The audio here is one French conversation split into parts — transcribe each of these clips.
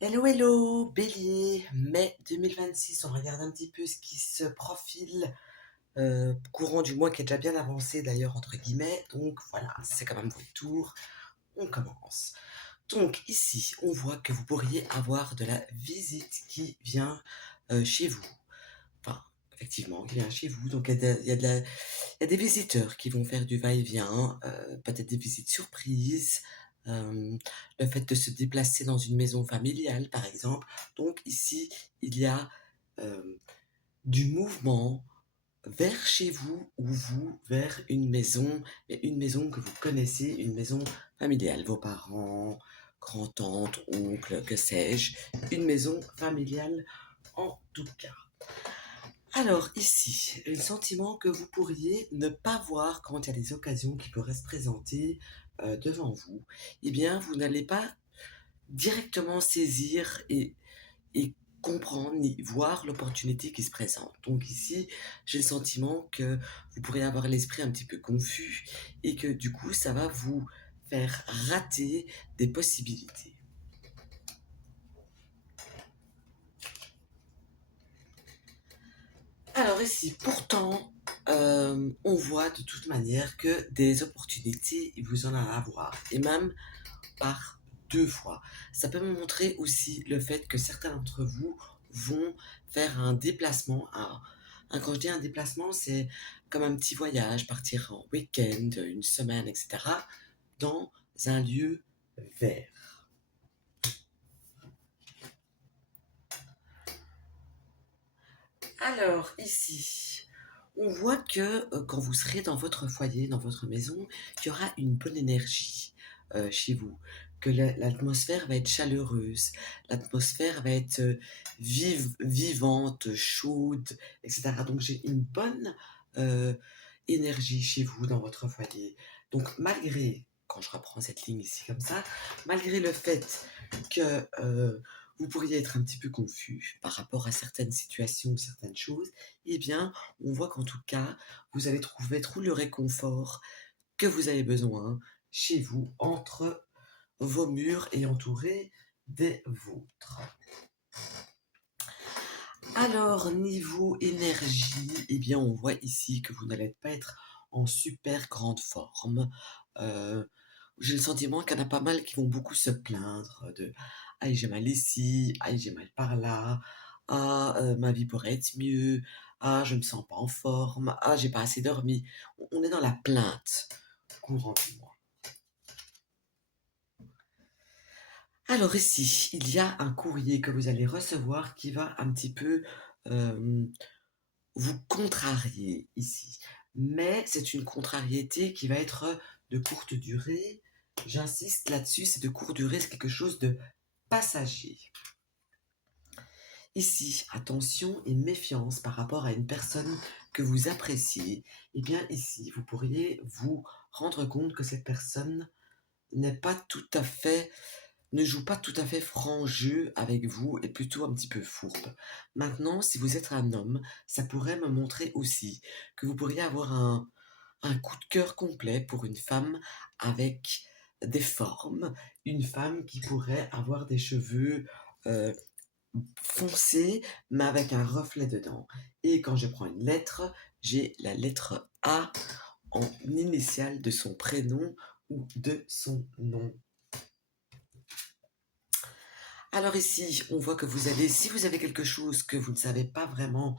Hello, hello, Bélier, mai 2026, on regarde un petit peu ce qui se profile, courant du mois qui est déjà bien avancé d'ailleurs, entre guillemets, donc voilà, c'est quand même votre tour, on commence. Donc ici, on voit que vous pourriez avoir de la visite qui vient chez vous, enfin, effectivement, qui vient chez vous, donc il y a des visiteurs qui vont faire du va-et-vient, peut-être des visites surprises, le fait de se déplacer dans une maison familiale, par exemple. Donc ici, il y a du mouvement vers chez vous ou vous vers une maison, mais une maison que vous connaissez, une maison familiale, vos parents, grands-tantes, oncles, que sais-je, une maison familiale en tout cas. Alors ici, le sentiment que vous pourriez ne pas voir quand il y a des occasions qui pourraient se présenter devant vous, eh bien vous n'allez pas directement saisir et comprendre ni voir l'opportunité qui se présente. Donc ici, j'ai le sentiment que vous pourriez avoir l'esprit un petit peu confus et que du coup, ça va vous faire rater des possibilités. Alors ici, pourtant, on voit de toute manière que des opportunités, vous en allez avoir, et même par deux fois. Ça peut me montrer aussi le fait que certains d'entre vous vont faire un déplacement. Quand je dis un déplacement, c'est comme un petit voyage, partir en week-end, une semaine, etc., dans un lieu vert. Alors ici, on voit que quand vous serez dans votre foyer, dans votre maison, il y aura une bonne énergie chez vous, que l'atmosphère va être chaleureuse, l'atmosphère va être vivante, chaude, etc. Donc j'ai une bonne euh, énergie chez vous, dans votre foyer. Donc malgré, quand je reprends cette ligne ici comme ça, malgré le fait que vous pourriez être un petit peu confus par rapport à certaines situations, certaines choses, eh bien, on voit qu'en tout cas, vous allez trouver tout le réconfort que vous avez besoin chez vous, entre vos murs et entouré des vôtres. Alors, niveau énergie, eh bien, on voit ici que vous n'allez pas être en super grande forme. Euh, j'ai le sentiment qu'il y en a pas mal qui vont beaucoup se plaindre de «Aïe, j'ai mal ici, aïe, j'ai mal par là, ah, ma vie pourrait être mieux, ah, je me sens pas en forme, ah, j'ai pas assez dormi». On est dans la plainte courant du mois. Alors ici, il y a un courrier que vous allez recevoir qui va un petit peu euh, vous contrarier ici. Mais c'est une contrariété qui va être de courte durée. J'insiste là-dessus, c'est de courte durée, c'est quelque chose de passager. Ici, attention et méfiance par rapport à une personne que vous appréciez. Eh bien ici, vous pourriez vous rendre compte que cette personne n'est pas tout à fait ne joue pas tout à fait franc jeu avec vous, est plutôt un petit peu fourbe. Maintenant, si vous êtes un homme, ça pourrait me montrer aussi que vous pourriez avoir un coup de cœur complet pour une femme avec des formes, une femme qui pourrait avoir des cheveux euh, foncés, mais avec un reflet dedans. Et quand je prends une lettre, j'ai la lettre A en initiale de son prénom ou de son nom. Alors ici, on voit que vous allez, si vous avez quelque chose que vous ne savez pas vraiment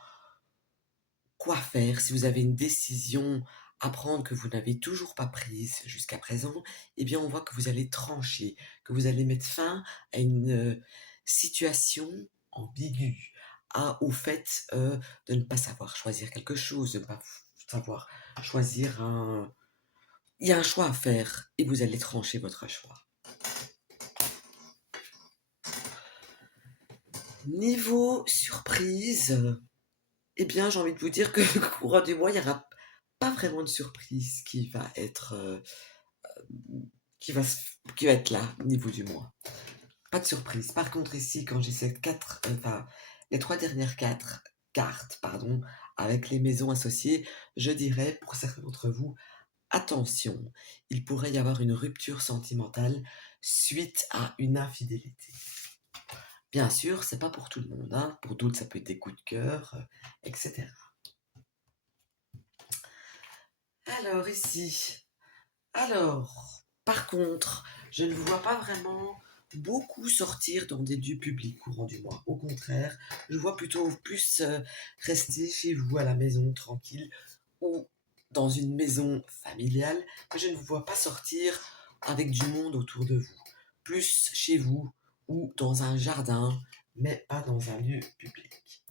quoi faire, si vous avez une décision à prendre que vous n'avez toujours pas prise jusqu'à présent, eh bien on voit que vous allez trancher, que vous allez mettre fin à une situation ambiguë, au fait de ne pas savoir choisir quelque chose, de ne pas savoir choisir un... Il y a un choix à faire et vous allez trancher votre choix. Niveau surprise, eh bien, j'ai envie de vous dire que le courant du mois, il n'y aura pas vraiment de surprise qui va, qui va être là au niveau du mois. Pas de surprise. Par contre, ici, quand j'ai les trois dernières cartes, pardon, avec les maisons associées, je dirais pour certains d'entre vous, attention, il pourrait y avoir une rupture sentimentale suite à une infidélité. Bien sûr, c'est pas pour tout le monde, hein. Pour d'autres, ça peut être des coups de cœur, etc. Alors ici, alors, par contre, je ne vous vois pas vraiment beaucoup sortir dans des lieux publics courant du mois. Au contraire, je vois plutôt plus rester chez vous à la maison tranquille ou dans une maison familiale, mais je ne vous vois pas sortir avec du monde autour de vous. Plus chez vous ou dans un jardin, mais pas dans un lieu public.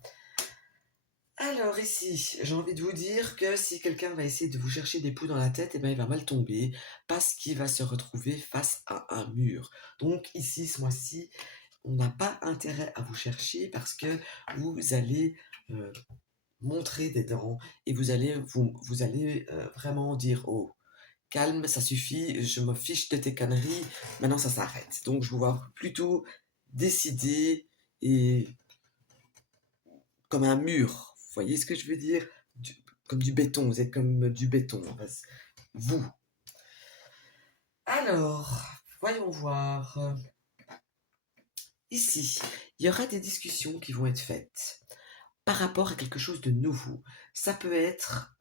Alors ici, j'ai envie de vous dire que si quelqu'un va essayer de vous chercher des poux dans la tête, eh ben, il va mal tomber parce qu'il va se retrouver face à un mur. Donc ici, ce mois-ci, on n'a pas intérêt à vous chercher parce que vous allez euh, montrer des dents et vous allez vraiment dire, oh, calme, ça suffit, je me fiche de tes conneries, maintenant ça s'arrête. Donc je vous vois plutôt décidé et comme un mur. Vous voyez ce que je veux dire? Du- Comme du béton, vous êtes comme du béton. Vous. Alors, voyons voir. Ici, il y aura des discussions qui vont être faites par rapport à quelque chose de nouveau. Ça peut être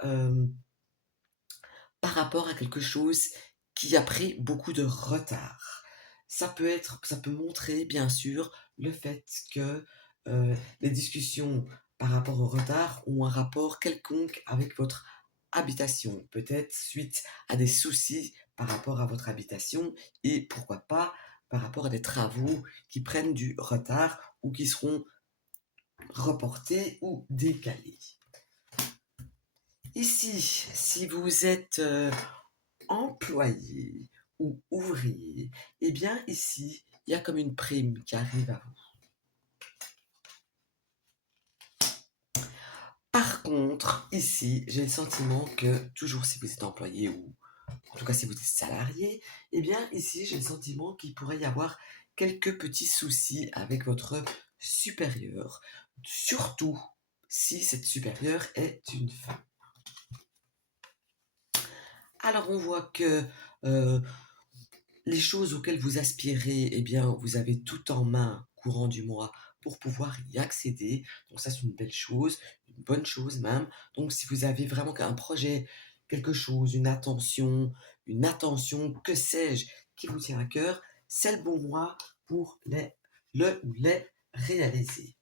par rapport à quelque chose qui a pris beaucoup de retard. Ça peut montrer, bien sûr, le fait que les discussions par rapport au retard ont un rapport quelconque avec votre habitation, peut-être suite à des soucis par rapport à votre habitation et pourquoi pas par rapport à des travaux qui prennent du retard ou qui seront reportés ou décalés. Ici, si vous êtes employé ou ouvrier, eh bien ici, il y a comme une prime qui arrive à vous. Par contre, ici, j'ai le sentiment que, toujours si vous êtes employé ou en tout cas si vous êtes salarié, eh bien ici, j'ai le sentiment qu'il pourrait y avoir quelques petits soucis avec votre supérieur, surtout si cette supérieure est une femme. Alors on voit que euh, les choses auxquelles vous aspirez, eh bien, vous avez tout en main courant du mois pour pouvoir y accéder. Donc ça, c'est une belle chose, une bonne chose même. Donc si vous avez vraiment un projet, quelque chose, une attention, que sais-je, qui vous tient à cœur, c'est le bon mois pour le ou les réaliser.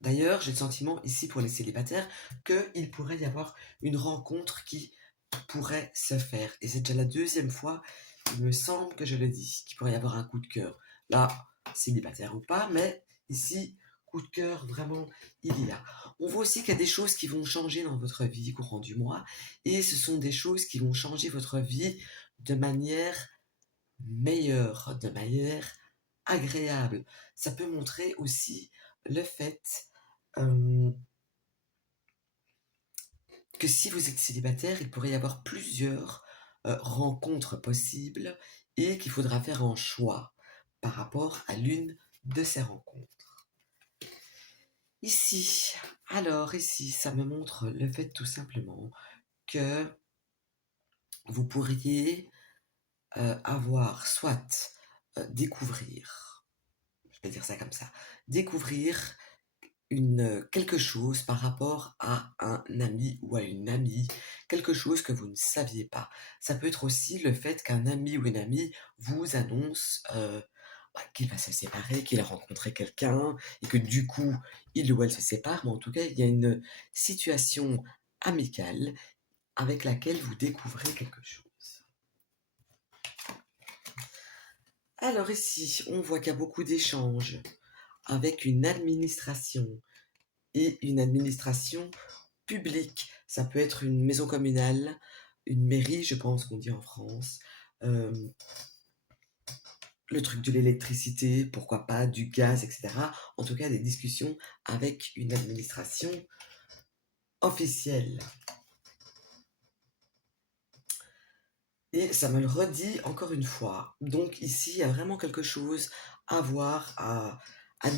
D'ailleurs, j'ai le sentiment ici pour les célibataires qu'il pourrait y avoir une rencontre qui pourrait se faire. Et c'est déjà la deuxième fois, il me semble que je le dis, qu'il pourrait y avoir un coup de cœur. Là, célibataire ou pas, mais ici, coup de cœur, vraiment, il y a. On voit aussi qu'il y a des choses qui vont changer dans votre vie courant du mois, et ce sont des choses qui vont changer votre vie de manière meilleure, de manière agréable. Ça peut montrer aussi le fait euh, que si vous êtes célibataire, il pourrait y avoir plusieurs rencontres possibles et qu'il faudra faire un choix par rapport à l'une de ces rencontres. Ici, ici, ça me montre le fait tout simplement que vous pourriez avoir soit découvrir, je vais dire ça comme ça, découvrir quelque chose par rapport à un ami ou à une amie, quelque chose que vous ne saviez pas. Ça peut être aussi le fait qu'un ami ou une amie vous annonce qu'il va se séparer, qu'il a rencontré quelqu'un, et que du coup, il ou elle se sépare, mais en tout cas, il y a une situation amicale avec laquelle vous découvrez quelque chose. Alors ici, on voit qu'il y a beaucoup d'échanges avec une administration et une administration publique. Ça peut être une maison communale, une mairie, je pense qu'on dit en France, euh, le truc de l'électricité, pourquoi pas, du gaz, etc. En tout cas, des discussions avec une administration officielle. Et ça me le redit encore une fois. Donc ici, il y a vraiment quelque chose à voir, à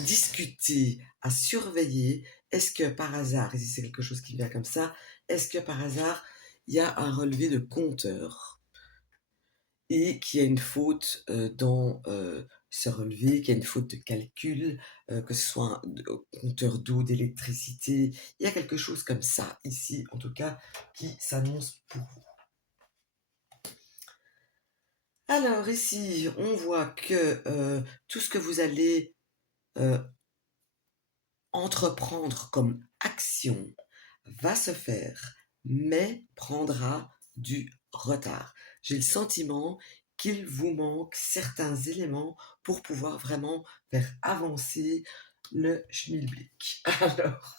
discuter, à surveiller. Est-ce que par hasard, et si c'est quelque chose qui vient comme ça, est-ce que par hasard, il y a un relevé de compteur et qu'il y a une faute dans se relever, qu'il y a une faute de calcul, que ce soit un compteur d'eau, d'électricité. Il y a quelque chose comme ça ici, en tout cas, qui s'annonce pour vous. Alors ici, on voit que tout ce que vous allez euh, entreprendre comme action va se faire, mais prendra du retard. J'ai le sentiment qu'il vous manque certains éléments pour pouvoir vraiment faire avancer le schmilblick. Alors,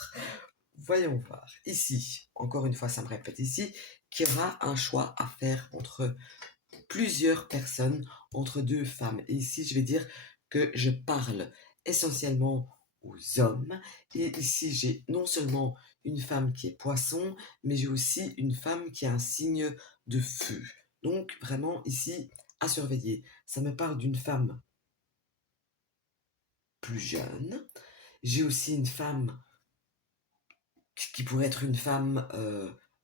voyons voir. Ici, encore une fois, ça me répète ici, qu'il y aura un choix à faire entre plusieurs personnes, entre deux femmes. Et ici, je vais dire que je parle essentiellement aux hommes. Et ici, j'ai non seulement une femme qui est poisson, mais j'ai aussi une femme qui a un signe de feu. Donc, vraiment, ici, à surveiller. Ça me parle d'une femme plus jeune. J'ai aussi une femme qui pourrait être une femme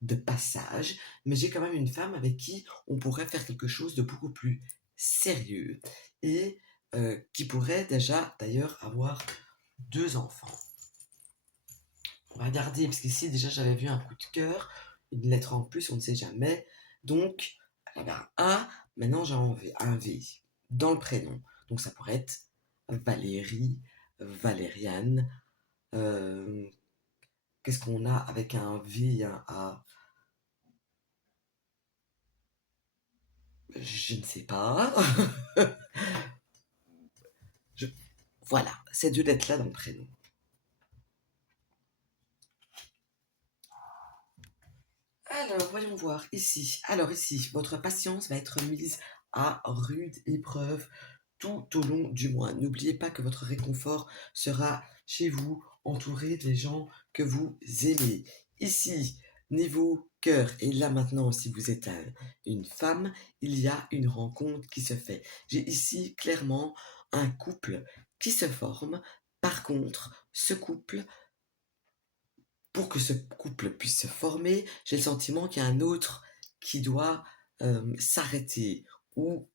de passage, mais j'ai quand même une femme avec qui on pourrait faire quelque chose de beaucoup plus sérieux et qui pourrait déjà d'ailleurs avoir 2 enfants. On va regarder, parce qu'ici déjà j'avais vu un coup de cœur, une lettre en plus, on ne sait jamais. Donc, elle avait un A, maintenant j'ai un V dans le prénom. Donc ça pourrait être Valérie, Valériane, euh, qu'est-ce qu'on a avec un V et un A? Je ne sais pas. Je- Voilà, ces 2 lettres-là dans le prénom. Alors, voyons voir ici. Alors ici, votre patience va être mise à rude épreuve tout au long du mois. N'oubliez pas que votre réconfort sera chez vous, entouré des gens que vous aimez. Ici, niveau cœur, et là maintenant, si vous êtes une femme, il y a une rencontre qui se fait. J'ai ici clairement un couple qui se forme. Par contre, ce couple, pour que ce couple puisse se former, j'ai le sentiment qu'il y a un autre qui doit s'arrêter. Ou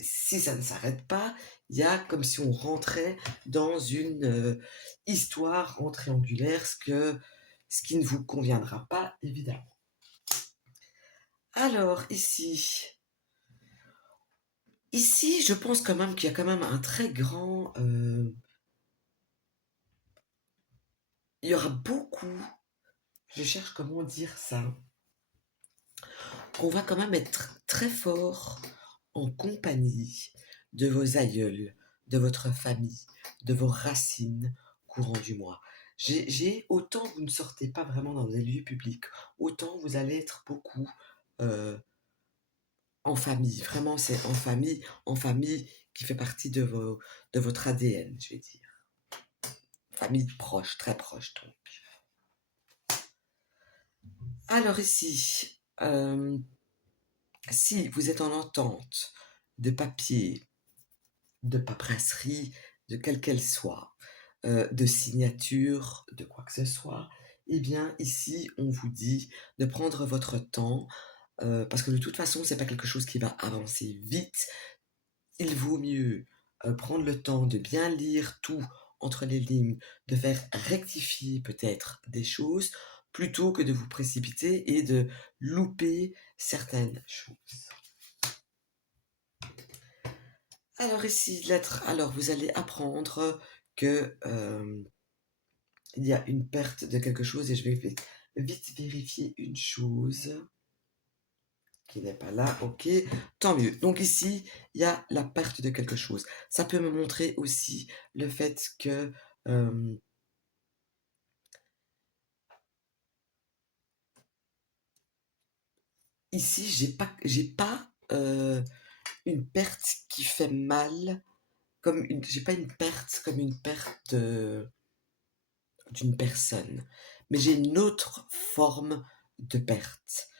si ça ne s'arrête pas, il y a comme si on rentrait dans une histoire en triangulaire, ce qui ne vous conviendra pas, évidemment. Alors, ici, je pense quand même qu'il y a quand même un très grand... il y aura beaucoup, je cherche comment dire ça, qu'on va quand même être très fort en compagnie de vos aïeuls, de votre famille, de vos racines courant du mois. Autant vous ne sortez pas vraiment dans des lieux publics, autant vous allez être beaucoup euh, en famille. Vraiment, c'est en famille qui fait partie de votre ADN, je vais dire. Famille proche, très proche donc. Alors ici, si vous êtes en entente de papier, de paperasserie, de quelle qu'elle soit, de signature, de quoi que ce soit, eh bien ici on vous dit de prendre votre temps, parce que de toute façon c'est pas quelque chose qui va avancer vite. Il vaut mieux prendre le temps de bien lire tout entre les lignes, de faire rectifier peut-être des choses, plutôt que de vous précipiter et de louper certaines choses. Alors ici, lettre, alors vous allez apprendre que il y a une perte de quelque chose et je vais vite vérifier une chose qui n'est pas là, ok, tant mieux. Donc ici, il y a la perte de quelque chose. Ça peut me montrer aussi le fait que ici, j'ai pas une perte qui fait mal, j'ai pas une perte comme une perte d'une personne, mais j'ai une autre forme de perte.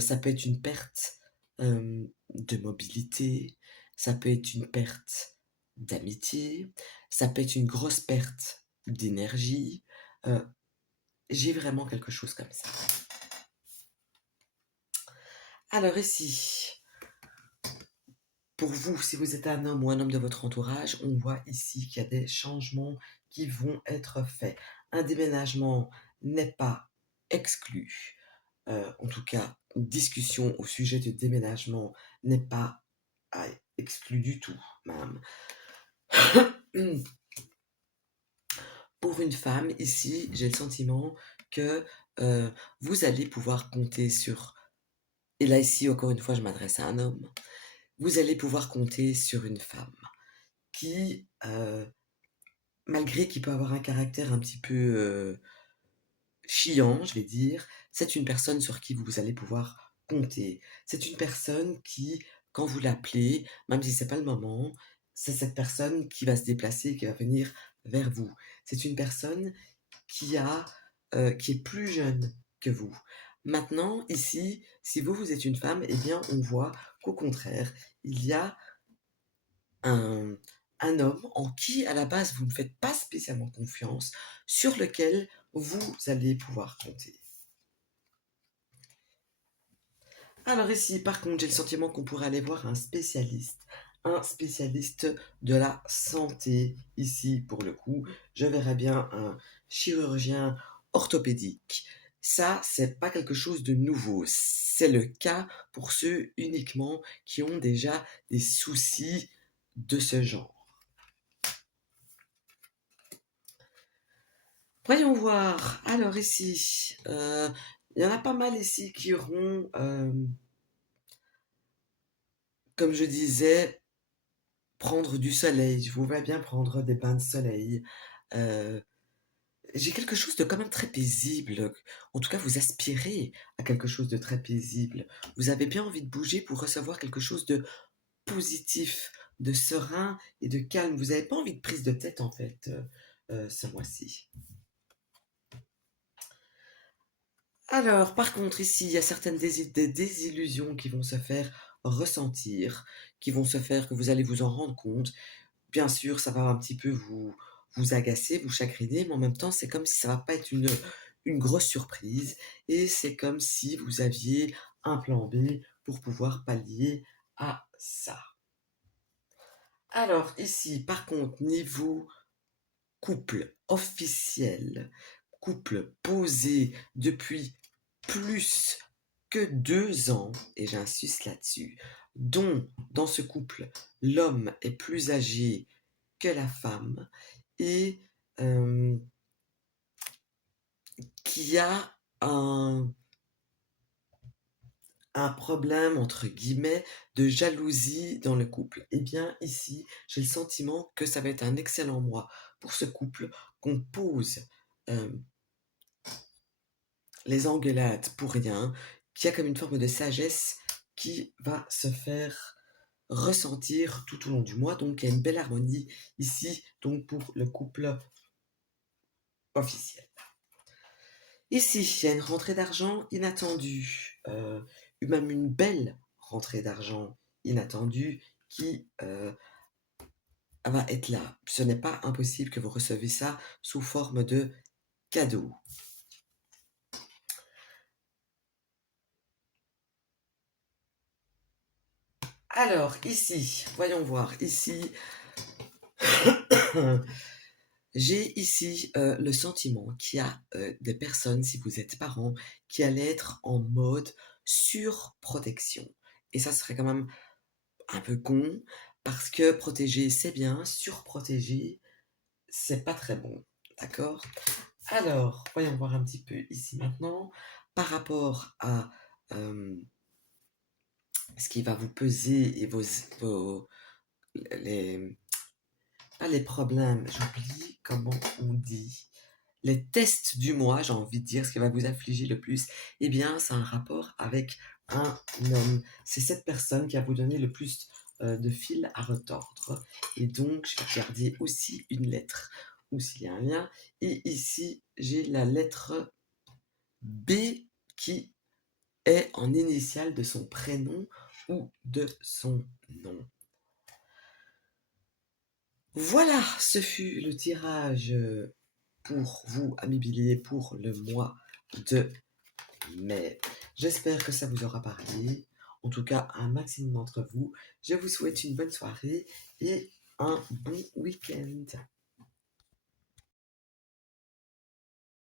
Ça peut être une perte de mobilité, ça peut être une perte d'amitié, ça peut être une grosse perte d'énergie. Euh, j'ai vraiment quelque chose comme ça. Alors ici, Pour vous, si vous êtes un homme ou un homme de votre entourage, on voit ici qu'il y a des changements qui vont être faits. Un déménagement n'est pas exclu. En tout cas, une discussion au sujet du déménagement n'est pas exclue du tout, même. Pour une femme, ici, j'ai le sentiment que vous allez pouvoir compter sur... Et là, ici, encore une fois, je m'adresse à un homme. Vous allez pouvoir compter sur une femme qui, malgré qu'il peut avoir un caractère un petit peu chiant, je vais dire, c'est une personne sur qui vous allez pouvoir compter. C'est une personne qui, quand vous l'appelez, même si c'est pas le moment, c'est cette personne qui va se déplacer, qui va venir vers vous. C'est une personne qui est plus jeune que vous. Maintenant, ici, si vous êtes une femme, eh bien, on voit qu'au contraire, il y a un, un homme en qui, à la base, vous ne faites pas spécialement confiance, sur lequel vous allez pouvoir compter. Alors ici, par contre, j'ai le sentiment qu'on pourrait aller voir un spécialiste de la santé. Ici, pour le coup, je verrais bien un chirurgien orthopédique. Ça, c'est pas quelque chose de nouveau. C'est le cas pour ceux uniquement qui ont déjà des soucis de ce genre. Voyons voir. Alors ici, il y en a pas mal ici qui auront, comme je disais, prendre du soleil. Je vous vois bien prendre des bains de soleil. Euh, j'ai quelque chose de quand même très paisible. En tout cas, vous aspirez à quelque chose de très paisible. Vous avez bien envie de bouger pour recevoir quelque chose de positif, de serein et de calme. Vous n'avez pas envie de prise de tête, en fait, ce mois-ci. Alors, par contre, ici, il y a certaines des désillusions qui vont se faire ressentir, qui vont se faire que vous allez vous en rendre compte. Bien sûr, ça va un petit peu vous agacer, vous chagriner, mais en même temps, c'est comme si ça va pas être une grosse surprise, et c'est comme si vous aviez un plan B pour pouvoir pallier à ça. Alors, ici, par contre, niveau couple officiel, couple posé depuis plus que 2 ans, et j'insiste là-dessus, dont dans ce couple, l'homme est plus âgé que la femme, et qui a un problème, entre guillemets, de jalousie dans le couple. Eh bien, ici, j'ai le sentiment que ça va être un excellent mois pour ce couple, qu'on pose euh, les engueulades pour rien, qui a comme une forme de sagesse qui va se faire ressentir tout au long du mois. Donc, il y a une belle harmonie ici, donc pour le couple officiel. Ici, il y a une rentrée d'argent inattendue, même une belle rentrée d'argent inattendue qui va être là. Ce n'est pas impossible que vous recevez ça sous forme de cadeau. Alors, ici, voyons voir, ici, j'ai ici le sentiment qu'il y a des personnes, si vous êtes parents, qui allaient être en mode surprotection. Et ça serait quand même un peu con, parce que protéger c'est bien, surprotéger c'est pas très bon. D'accord? Alors, voyons voir un petit peu ici maintenant, par rapport à ce qui va vous peser et les, pas les problèmes, j'oublie comment on dit, les tests du mois, j'ai envie de dire, ce qui va vous affliger le plus, eh bien, c'est un rapport avec un homme. C'est cette personne qui va vous donner le plus de fil à retordre. Et donc, je vais regarder aussi une lettre, ou s'il y a un lien. Et ici, j'ai la lettre B qui est en initiale de son prénom ou de son nom. Voilà, ce fut le tirage pour vous, amis béliers, pour le mois de mai. J'espère que ça vous aura parlé. en tout cas un maximum d'entre vous. Je vous souhaite une bonne soirée et un bon week-end.